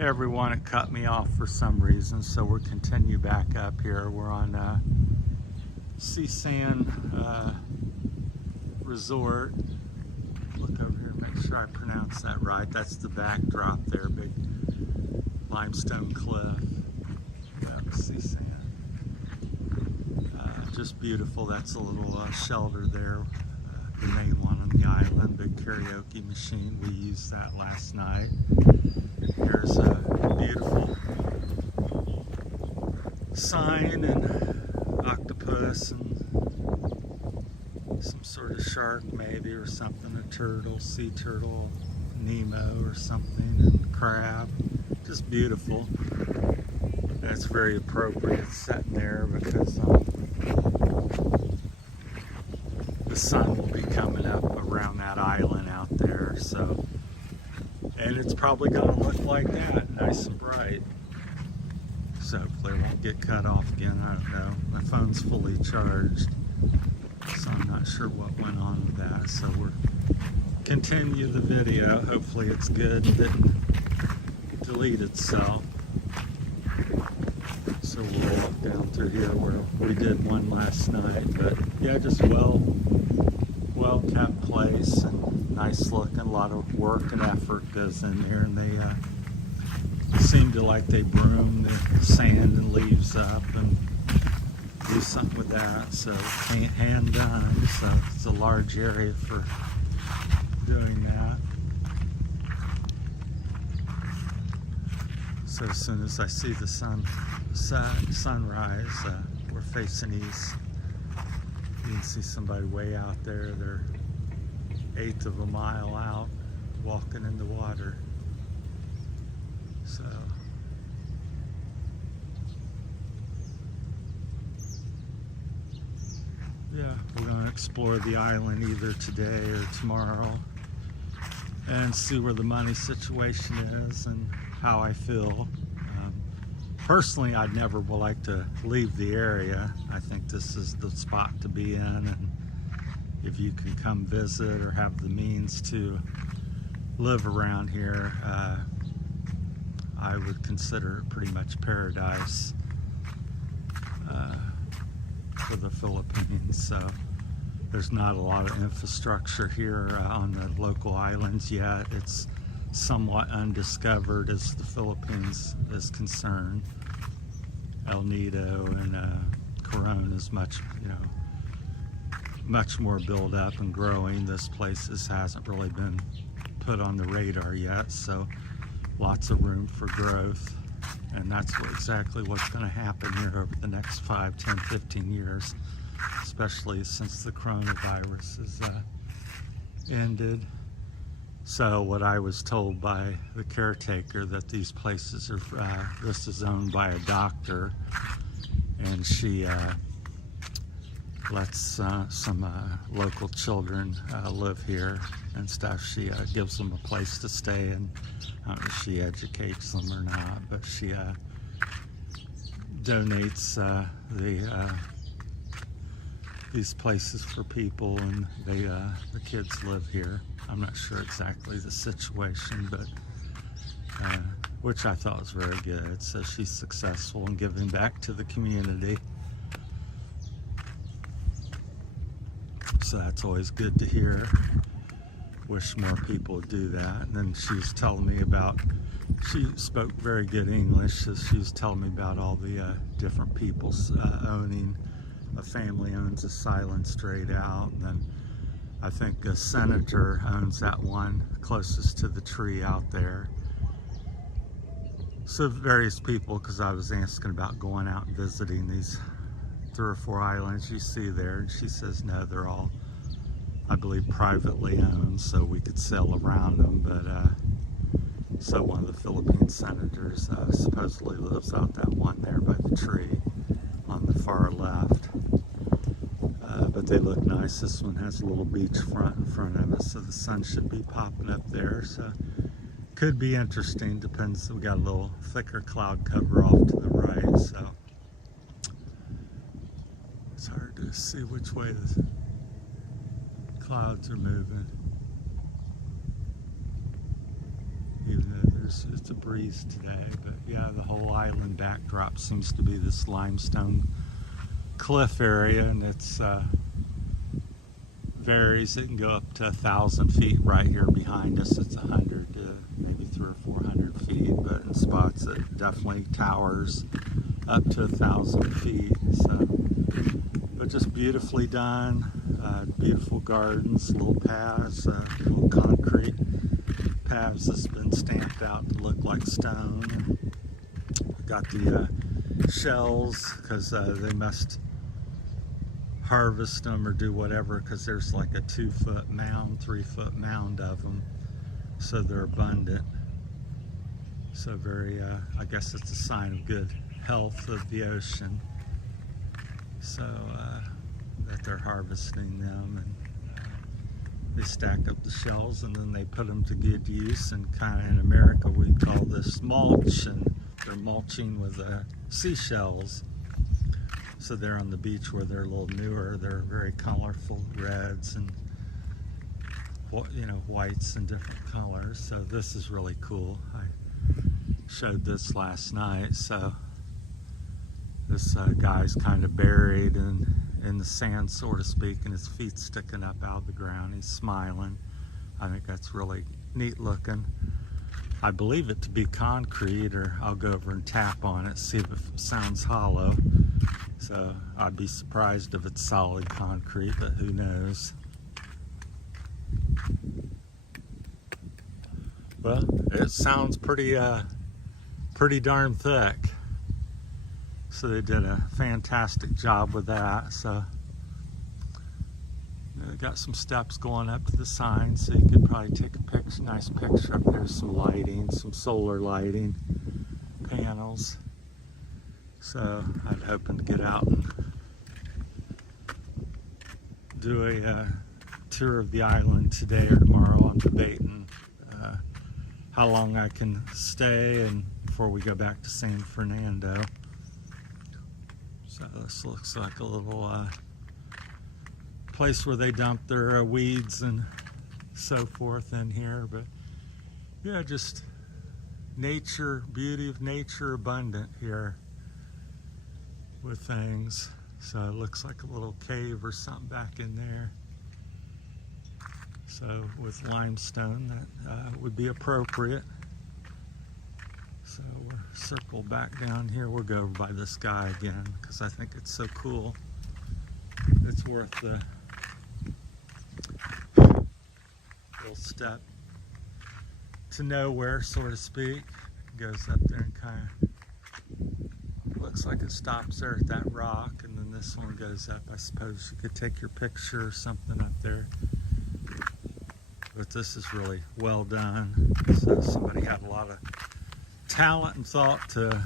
Hey everyone, it cut me off for some reason, so we'll continue back up here. We're on Gigante Resort. Look over here, make sure I pronounce that right. That's the backdrop there, big limestone cliff. Gigante. Just beautiful. That's a little shelter there, the main one on the island, big karaoke machine. We used that last night. Here's a beautiful sign and octopus and some sort of shark maybe or something, a turtle, sea turtle, Nemo or something, and crab. Just beautiful. That's very appropriate sitting there because the sun will be coming up around that island out there, so. And it's probably going to look like that, nice and bright. So hopefully it won't get cut off again, I don't know. My phone's fully charged, so I'm not sure what went on with that. So we're continue the video. Hopefully it's good and didn't delete itself. So we'll walk down through here where we did one last night. But yeah, just well kept place and nice looking. A lot of work and effort goes in there, and they seem to like they broom the sand and leaves up and do something with that. So hand done. So it's a large area for doing that. So as soon as I see the sunrise, we're facing east. You can see somebody way out there. They're 1/8 of a mile out, walking in the water. So yeah, we're going to explore the island either today or tomorrow and see where the money situation is and how I feel. Personally, I'd never like to leave the area. I think this is the spot to be in, and if you can come visit or have the means to live around here, I would consider it pretty much paradise for the Philippines. So there's not a lot of infrastructure here on the local islands yet. It's somewhat undiscovered as the Philippines is concerned. El Nido and Coron is much more built up and growing. This place hasn't really been put on the radar yet, so lots of room for growth, and that's exactly what's going to happen here over the next 5, 10, 15 years, especially since the coronavirus has ended. So what I was told by the caretaker, that these places are, this is owned by a doctor, and she lets some local children live here and stuff. She gives them a place to stay, and I don't know if she educates them or not, but she donates these places for people, and the kids live here. I'm not sure exactly the situation, but which I thought was very good. So she's successful in giving back to the community. So that's always good to hear. Wish more people would do that. And then she was telling me about, she spoke very good English, so she was telling me about all the different people owning. A family owns Asylum straight out, and then I think a senator owns that one closest to the tree out there. So various people, because I was asking about going out and visiting these 3 or 4 islands you see there, and she says no, they're all, I believe, privately owned, so we could sail around them. But so one of the Philippine senators supposedly lives out that one there by the tree on the far left. But they look nice. This one has a little beach front in front of it, so the sun should be popping up there. So could be interesting. Depends. We got a little thicker cloud cover off to the right, so it's hard to see which way the clouds are moving. Even though there's it's a breeze today, but yeah, the whole island backdrop seems to be this limestone cliff area, and it's varies. It can go up to 1,000 feet. Right here behind us, it's 100 to maybe 300 or 400 feet, but in spots it definitely towers up to 1,000 feet. So, but just beautifully done. Beautiful gardens, little paths, little concrete paths that's been stamped out to look like stone. Got the shells because they must harvest them or do whatever, because there's like a 2-foot mound, 3-foot mound of them, so they're abundant. So very, I guess it's a sign of good health of the ocean. So that they're harvesting them, and they stack up the shells and then they put them to good use. And kind of in America we call this mulch, and they're mulching with seashells. So they're on the beach where they're a little newer. They're very colorful, reds and whites and different colors. So this is really cool. I showed this last night. So this guy's kind of buried in the sand, so to speak, and his feet sticking up out of the ground. He's smiling. I think that's really neat looking. I believe it to be concrete, or I'll go over and tap on it, see if it sounds hollow. So I'd be surprised if it's solid concrete, but who knows. Well, it sounds pretty darn thick. So they did a fantastic job with that. So they got some steps going up to the sign, so you could probably take a picture, nice picture up there. Some lighting, some solar lighting panels. So I'm hoping to get out and do a tour of the island today or tomorrow. I'm debating how long I can stay and before we go back to San Fernando. So this looks like a little place where they dump their weeds and so forth in here. But yeah, just nature, beauty of nature abundant here with things. So it looks like a little cave or something back in there. So with limestone, that would be appropriate. So we'll circle back down here. We'll go over by this guy again because I think it's so cool. It's worth the little step to nowhere, so to speak. Goes up there and kind of looks like it stops there at that rock, and then this one goes up. I suppose you could take your picture or something up there. But this is really well done. So somebody had a lot of talent and thought to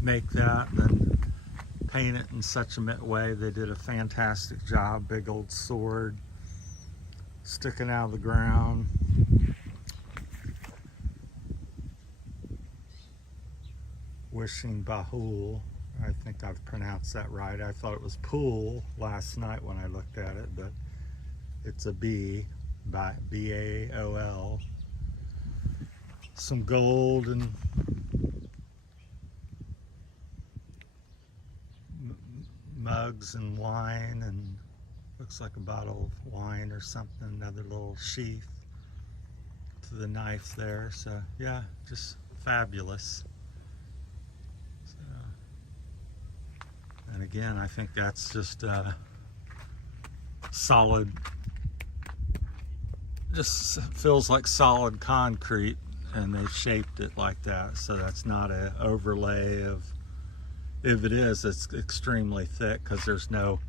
make that and then paint it in such a way. They did a fantastic job. Big old sword sticking out of the ground. Wishing Bahul. I think I've pronounced that right. I thought it was pool last night when I looked at it, but it's a B, by B-A-O-L. Some gold and mugs and wine, and looks like a bottle of wine or something, another little sheath to the knife there. So yeah, just fabulous. So, and again, I think that's just solid, just feels like solid concrete, and they've shaped it like that. So that's not an overlay of, if it is, it's extremely thick because there's no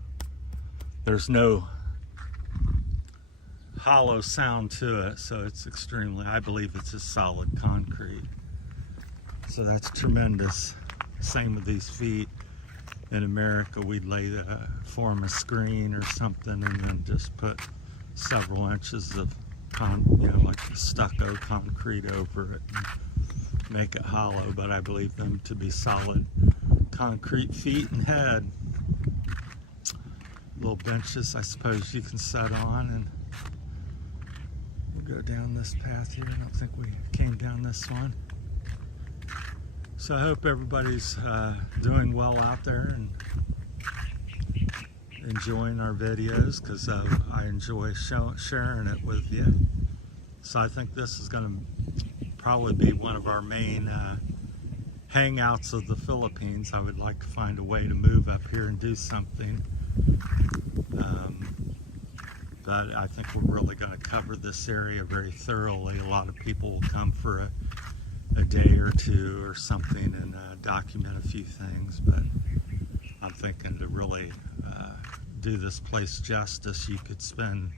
hollow sound to it. So it's extremely, I believe it's just solid concrete. So that's tremendous. Same with these feet. In America, we'd form a screen or something and then just put several inches of like stucco concrete over it and make it hollow. But I believe them to be solid concrete feet and head. Little benches, I suppose you can sit on, and we'll go down this path here. I don't think we came down this one. So I hope everybody's doing well out there and enjoying our videos, because I enjoy sharing it with you. So I think this is going to probably be one of our main hangouts of the Philippines. I would like to find a way to move up here and do something. But I think we're really going to cover this area very thoroughly. A lot of people will come for a day or two or something and document a few things, but I'm thinking to really do this place justice, you could spend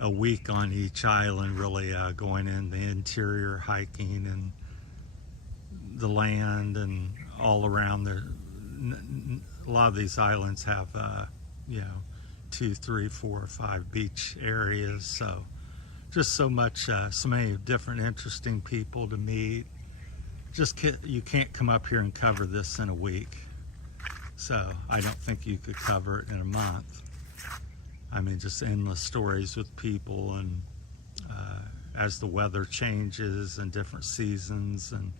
a week on each island, really going in the interior, hiking and the land and all around there. A lot of these islands have you know, 2, 3, 4, or 5 beach areas, so just so much, so many different interesting people to meet. You can't come up here and cover this in a week, so I don't think you could cover it in a month. I mean, just endless stories with people, and as the weather changes and different seasons and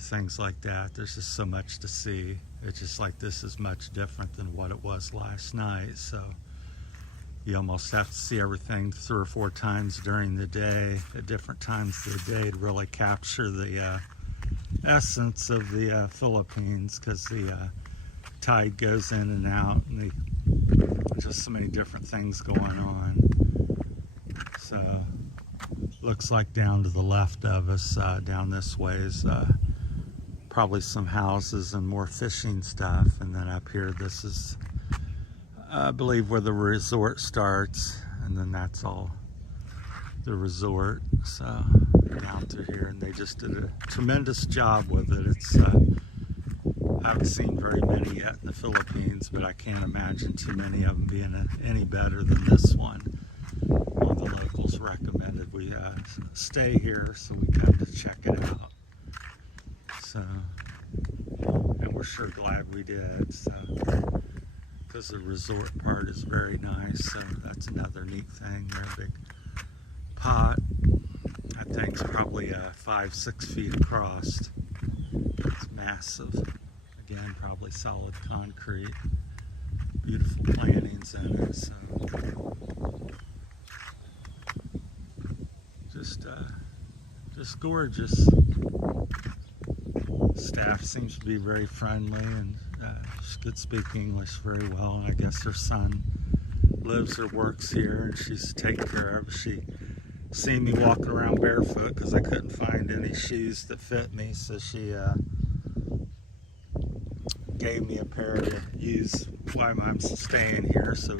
things like that, there's just so much to see. It's just like this is much different than what it was last night, so you almost have to see everything 3 or 4 times during the day, at different times of the day, to really capture the essence of the Philippines, because the tide goes in and out, and just so many different things going on. So looks like down to the left of us, down this way, is probably some houses and more fishing stuff, and then up here this is, I believe, where the resort starts, and then that's all the resort. So down through here, and they just did a tremendous job with it. It's I haven't seen very many yet in the Philippines, but I can't imagine too many of them being any better than this one. One of the locals recommended we stay here, so we come to check it out. So, and we're sure glad we did. So, because the resort part is very nice, so that's another neat thing. Their big pot, that thing's probably 5-6 feet across. It's massive. Again, probably solid concrete. Beautiful plantings in it. So just gorgeous. Staff seems to be very friendly, and she could speak English very well, and I guess her son lives or works here, and she's taken care of. She seen me walking around barefoot because I couldn't find any shoes that fit me, so she gave me a pair to use while I'm staying here. So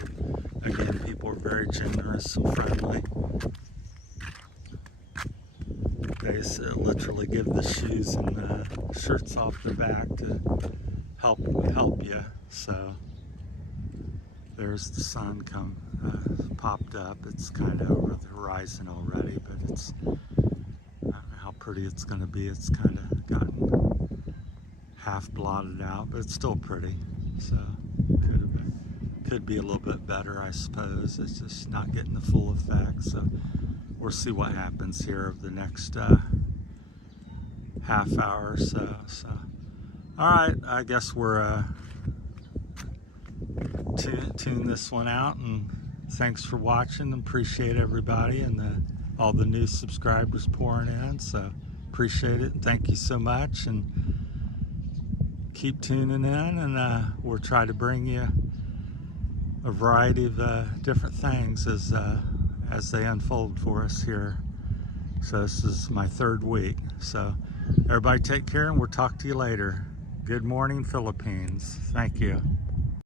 again, people are very generous and friendly. They literally give the shoes and shirts off the back to help you. So there's the sun popped up. It's kind of over the horizon already, but it's, I don't know how pretty it's going to be. It's kind of gotten half blotted out, but it's still pretty. So could be a little bit better, I suppose. It's just not getting the full effect. So we'll see what happens here over the next half hour or so. So, all right, I guess we're tune this one out, and thanks for watching. Appreciate everybody and all the new subscribers pouring in. So appreciate it. Thank you so much, and keep tuning in, and we'll try to bring you a variety of different things as they unfold for us here. So this is my 3rd week. So everybody take care, and we'll talk to you later. Good morning, Philippines. Thank you.